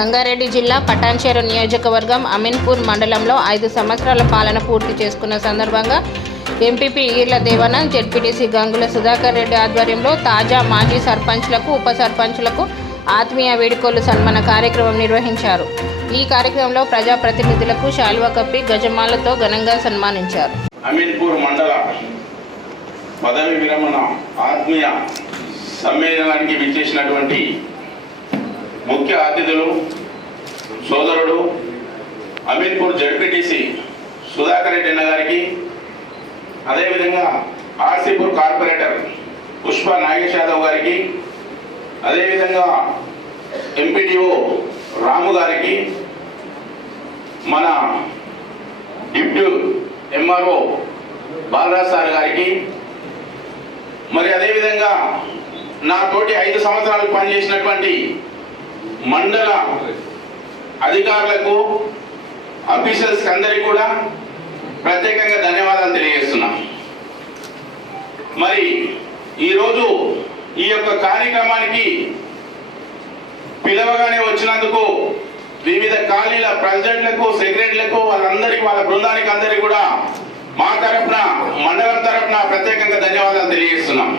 సంగారెడ్డి జిల్లా పటాన్చేరు నియోజకవర్గం అమీన్పూర్ మండలంలో ఐదు సంవత్సరాల పాలన పూర్తి చేసుకున్న సందర్భంగా ఎంపీపీ ఈర్ల దేవానంద్ జెడ్పీటీసీ గంగుల సుధాకర్ రెడ్డి ఆధ్వర్యంలో తాజా మాజీ సర్పంచ్లకు ఉప సర్పంచ్లకు ఆత్మీయ వేడుకలు సన్మాన కార్యక్రమం నిర్వహించారు. ఈ కార్యక్రమంలో ప్రజాప్రతినిధులకు శాలువా కప్పి గజమాలతో ఘనంగా సన్మానించారు. అమీన్పూర్ మండల పదవి విరమణ ఆత్మీయ సమ్మేళనానికి విచ్చేసినటువంటి ముఖ్య అతిథులు సోదరుడు అమీర్పూర్ జడ్పీటీసీ సుధాకర్ రెడ్డి అన్న గారికి అదేవిధంగా ఆర్సీపూర్ కార్పొరేటర్ పుష్ప నాగేష్ యాదవ్ గారికి అదేవిధంగా ఎంపీటీఓ రాము గారికి మన డిప్యూ ఎంఆర్ఓ బాలరాజ్ సార్ గారికి మరి అదేవిధంగా నా తోటి ఐదు సంవత్సరాలు పనిచేసినటువంటి మండల అధికారులకు అఫీషియల్స్ అందరికీ కూడా ప్రత్యేకంగా ధన్యవాదాలు తెలియజేస్తున్నా. మరి ఈరోజు ఈ యొక్క కార్యక్రమానికి పిలవగానే వచ్చినందుకు వివిధ ఖాళీల ప్రెసిడెంట్లకు సెక్రటరీలకు వాళ్ళందరికీ వాళ్ళ బృందానికి అందరికీ కూడా మా తరఫున మండలం తరఫున ప్రత్యేకంగా ధన్యవాదాలు తెలియజేస్తున్నాం.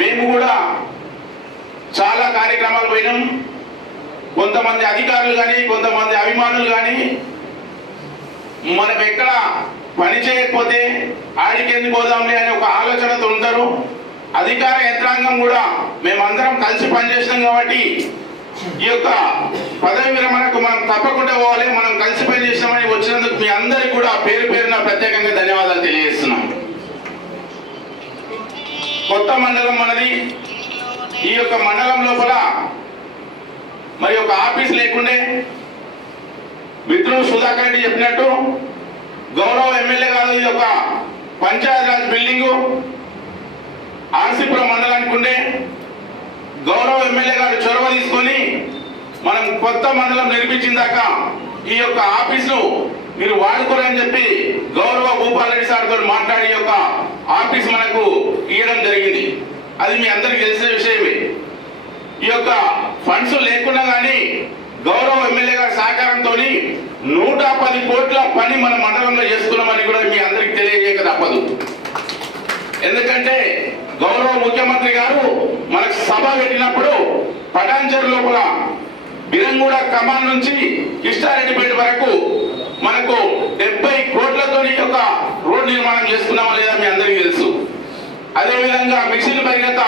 మేము కూడా చాలా కార్యక్రమాలు పోయినాం. కొంతమంది అధికారులు కానీ కొంతమంది అభిమానులు కానీ మనకు ఎక్కడ పని చేయకపోతే ఆడికెందుకు పోదాంలే అనే ఒక ఆలోచనతో ఉంటారు. అధికార యంత్రాంగం కూడా మేమందరం కలిసి పనిచేసినాం కాబట్టి ఈ యొక్క పదవి విరమణకు మనం తప్పకుండా పోవాలి మనం కలిసి పనిచేసినామని వచ్చినందుకు మీ అందరికి కూడా పేరు పేరున ప్రత్యేకంగా ధన్యవాదాలు తెలియజేస్తున్నాం. కొత్త మండలం మనది ఈ యొక్క మండలం లోపల మరి ఒక ఆఫీస్ లేకుండే మిత్రులు సుధాకర్ రెడ్డి చెప్పినట్టు గౌరవ ఎమ్మెల్యే గారు ఇది ఒక పంచాయతీరాజ్ బిల్డింగు ఆర్సీపురం మండలానికి ఉండే గౌరవ ఎమ్మెల్యే గారు చొరవ తీసుకొని మనం కొత్త మండలం నిర్మించిన దాకా ఈ యొక్క ఆఫీసు మీరు వాడుకోరని చెప్పి గౌరవ భూపాల్ రెడ్డి సార్ గారు మాట్లాడి యొక్క ఆఫీస్ మనకు ఇవ్వడం జరిగింది. అది మీ అందరికి తెలిసిన విషయమే. ఈ యొక్క ఫండ్స్ లేకుండా కానీ గౌరవ ఎమ్మెల్యే గారి సహకారంతో నూట పది కోట్ల పని మన మండలంలో చేసుకున్నామని కూడా మీ అందరికి తెలియజేయక తప్పదు. ఎందుకంటే గౌరవ ముఖ్యమంత్రి గారు మనకు సభ పెట్టినప్పుడు పటాంజర్ లోపల బిరంగూడ కమాన్ నుంచి కృష్ణారెడ్డిపేట వరకు మనకు డెబ్బై కోట్లతో ఈ యొక్క రోడ్ నిర్మాణం చేసుకున్నామా లేదా మీ అందరికీ తెలుసు అదేవిధంగా మిషన్ పరిగత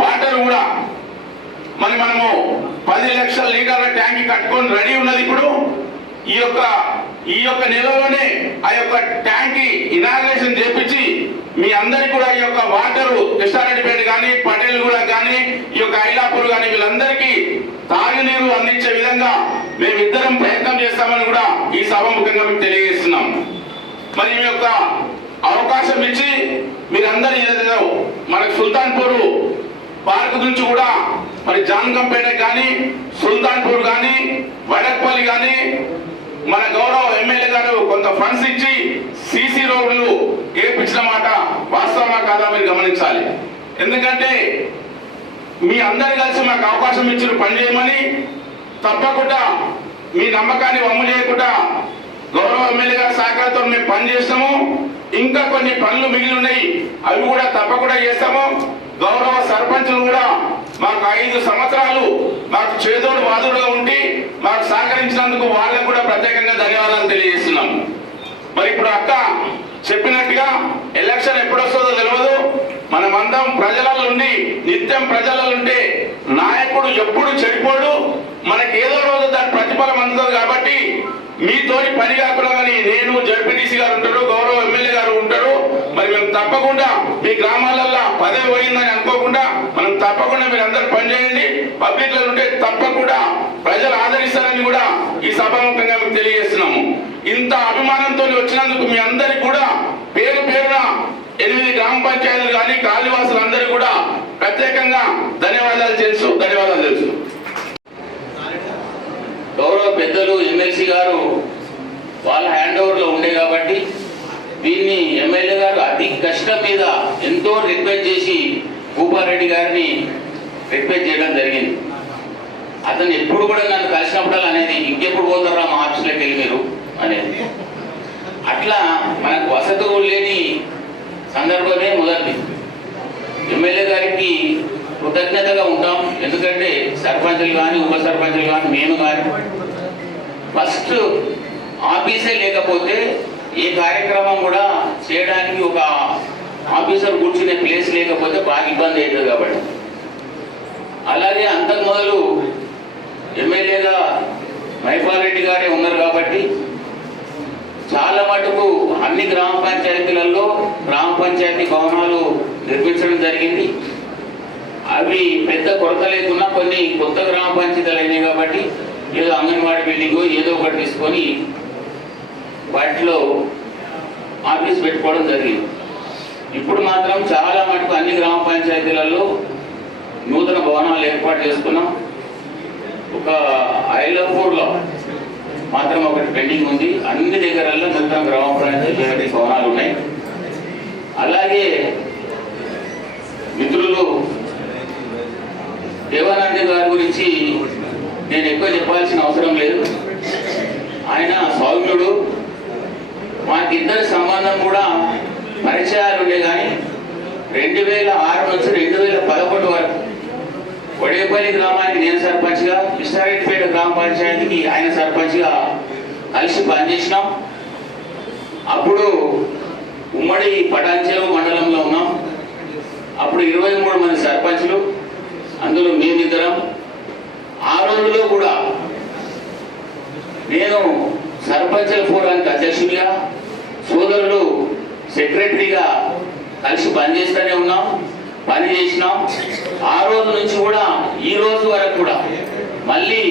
వాటర్ కూడా మరి మనము పది లక్షల లీటర్ల ట్యాంక్ కట్టుకొని రెడీ ఉన్నది ఇప్పుడు. ఈ యొక్క ఈ యొక్క నెలలోనే ఆ యొక్క ట్యాంక్ ఇనాగ్రేషన్ చేపించి మీ అందరికి కూడా ఈ యొక్క వాటర్ కృష్ణారెడ్డిపేట కానీ పటేల్ కూడా కానీ ఈ యొక్క ఐలాపూర్ కానీ వీళ్ళందరికీ తాగునీరు అందించే విధంగా మేమిద్దరం ప్రయత్నం చేస్తామని కూడా ఈ సభాముఖంగా మీకు తెలియజేస్తున్నాం. మరి మీ యొక్క అవకాశం ఇచ్చి మీరందరూ ఏదైనా మనకు సుల్తాన్పూర్ పార్క్ నుంచి కూడా మరి జాన్కంపేట కానీ సుల్తాన్పూర్ కానీ వడక్పల్లి కానీ మన గౌరవ ఎమ్మెల్యే గారు కొంత ఫండ్స్ ఇచ్చి సీసీ రోడ్లు ఏర్పించిన మాట వాస్తవమా కాదా మీరు గమనించాలి. ఎందుకంటే మీ అందరు కలిసి మాకు అవకాశం ఇచ్చిన పని చేయమని తప్పకుండా మీ నమ్మకాన్ని వమ్ము చేయకుండా గౌరవ ఎమ్మెల్యే గారి సహకారంతో మేము పని చేస్తాము ఇంకా కొన్ని పనులు మిగిలి ఉన్నాయి అవి కూడా తప్పకుండా చేస్తాము. గౌరవ సర్పంచులు కూడా మాకు ఐదు సంవత్సరాలు మాకు చేదోడు వాదుడుగా ఉండి మాకు సహకరించినందుకు వాళ్ళకు కూడా ప్రత్యేకంగా ధన్యవాదాలు తెలియజేస్తున్నాం. మరి ఇప్పుడు అక్క చెప్పినట్టుగా ఎలక్షన్ ఎప్పుడు వస్తుందో తెలియదు మనమందరం ప్రజలలో ఉండి నిత్యం ప్రజలలో ఉంటే నాయకుడు ఎప్పుడు చెడిపోడు. మనకి ఏదో రోజు దాని ప్రతిఫలం అందుతుంది కాబట్టి మీతోని పని కాకుండా కానీ నేను జడ్పీటీసీ గారు ఉంటారు గౌరవ ఎమ్మెల్యే గారు ఉంటారు. మరి మేము తప్పకుండా మీ గ్రామాలల్లో పదే పోయిందని అనుకోకుండా మనం తప్పకుండా మీరు అందరు పనిచేయండి. పబ్లిక్లో ఉంటే తప్పకుండా ప్రజలు ఆదరిస్తారని కూడా ఈ సభాముఖంగా మీకు తెలియజేస్తున్నాము. ఇంత అభిమానంతో వచ్చినందుకు మీ అందరికి కూడా పేరు పేరున ఎనిమిది గ్రామ పంచాయతీలు కానీ కాళీవాసులు అందరూ కూడా ప్రత్యేకంగా ధన్యవాదాలు తెలుసు ధన్యవాదాలు తెలుసు గౌరవ పెద్దలు ఎమ్మెల్సీ గారు వాళ్ళ హ్యాండ్ ఓవర్లో ఉండే కాబట్టి దీన్ని ఎమ్మెల్యే గారు అతి కష్టం మీద ఎంతో రిక్వెస్ట్ చేసి భూపారెడ్డి గారిని రిక్వెస్ట్ చేయడం జరిగింది. అతను ఎప్పుడు కూడా నన్ను కలిసినప్పుడల్లా అనేది ఇంకెప్పుడు పోతారా మా ఆఫీస్లోకి వెళ్ళి మీరు అనేది. అట్లా మనకు వసతులు లేని సందర్భమే మొదటిది. ఎమ్మెల్యే గారికి కృతజ్ఞతగా ఉంటాం. ఎందుకంటే సర్పంచులు కానీ ఉప సర్పంచులు కానీ మేము కానీ ఫస్ట్ ఆఫీసే లేకపోతే ఏ కార్యక్రమం కూడా చేయడానికి ఒక ఆఫీసర్ కూర్చునే ప్లేస్ లేకపోతే బాగా ఇబ్బంది అవుతుంది కాబట్టి. అలాగే అంతకు మొదలు ఎమ్మెల్యేగా మైపాల్ రెడ్డి గారే ఉన్నారు కాబట్టి చాలా మటుకు అన్ని గ్రామ పంచాయతీలలో గ్రామ పంచాయతీ భవనాలు నిర్మించడం జరిగింది. అవి పెద్ద కొరత లేకున్నా కొన్ని కొత్త గ్రామ పంచాయతీలు అయినాయి కాబట్టి ఏదో అంగన్వాడీ బిల్డింగ్ ఏదో ఒకటి తీసుకొని వాటిలో ఆఫీస్ పెట్టుకోవడం జరిగింది. ఇప్పుడు మాత్రం చాలా మటుకు అన్ని గ్రామ పంచాయతీలలో నూతన భవనాలు ఏర్పాటు చేసుకున్నాం. ఒక ఐలపూర్లో మాత్రం ఒకటి పెండింగ్ ఉంది. అన్ని దగ్గరల్లో మొత్తం గ్రామ పంచాయతీ భవనాలు ఉన్నాయి. అలాగే మిత్రులు దేవానంద గారి గురించి నేను ఎక్కువ చెప్పాల్సిన అవసరం లేదు. ఆయన సౌమ్యుడు మాకిద్దరి సంబంధం కూడా పరిచయాలు ఉండే కానీ రెండు వేల ఆరు నుంచి రెండు వేల పదకొండు వరకు కొడేపల్లి గ్రామానికి నేను సర్పంచ్గా కృష్ణారెడ్డిపేట గ్రామ పంచాయతీకి ఆయన సర్పంచ్గా కలిసి పనిచేసినాం. అప్పుడు ఉమ్మడి పటాన్చెరు మండలంలో ఉన్నాం. అప్పుడు ఇరవై మూడు మంది సర్పంచ్లు. అందులో మేమిద్దరం ఆ రోజులో కూడా నేను సర్పంచుల ఫోరానికి అధ్యక్షుడిగా సోదరులు సెక్రటరీగా కలిసి పనిచేస్తూనే ఉన్నాం పని చేసినాం. ఆ రోజు నుంచి కూడా ఈ రోజు వరకు కూడా మళ్ళీ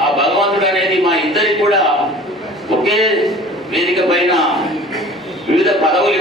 ఆ భగవంతుడు అనేది మా ఇద్దరికి కూడా ఒకే వేదిక పైన వివిధ పదవులు